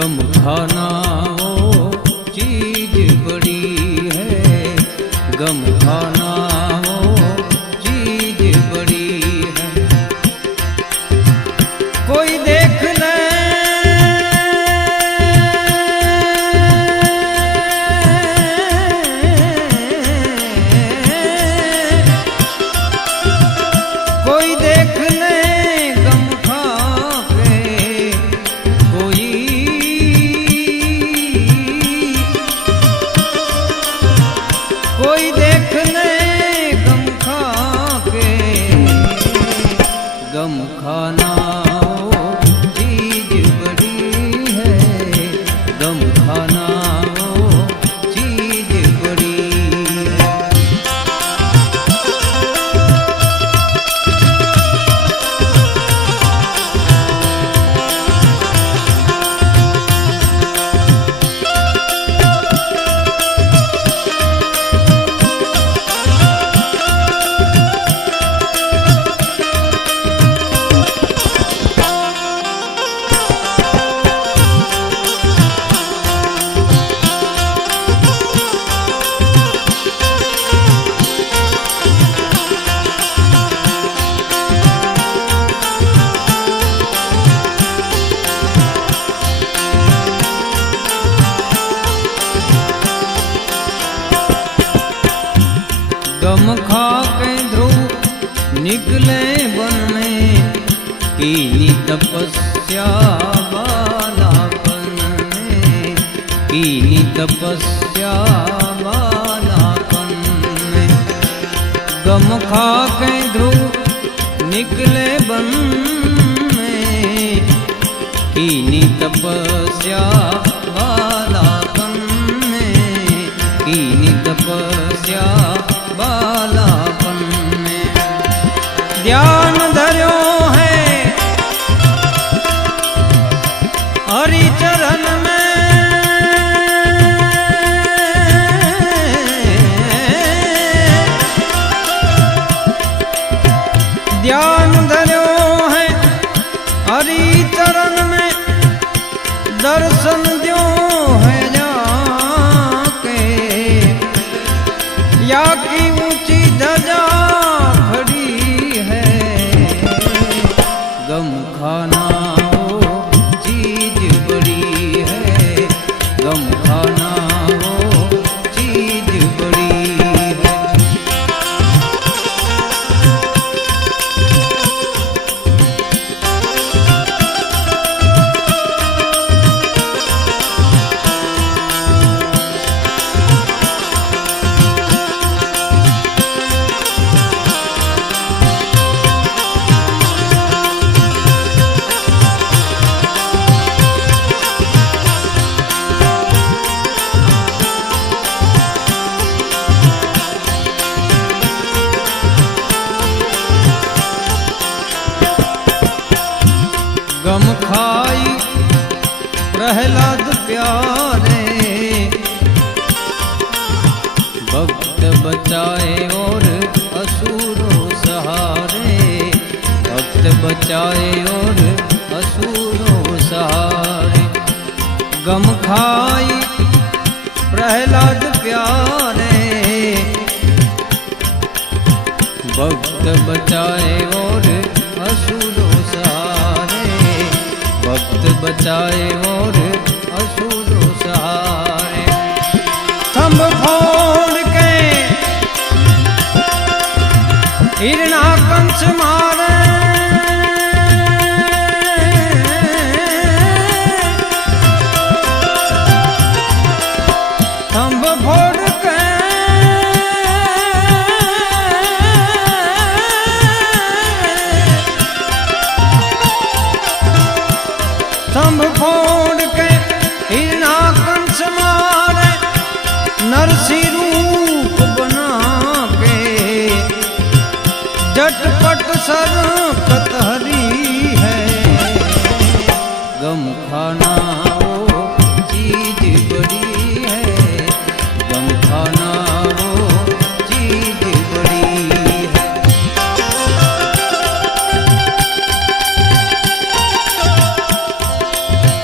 खाना वो चीज बड़ी है गम hoy de निकले वन में कीनी तपस्या बालापन में कीनी तपस्या बालापन में गम खा के ध्रुव निकले बन में कीनी तपस्या प्रहलाद प्यारे भक्त बचाए और असुरों सहारे भक्त बचाए और असुरों सहारे। गम खाई प्रहलाद प्यारे भक्त बचाए और असुरों सहारे भक्त बचाए और હિરણા કંચ માર पट सर पतहरी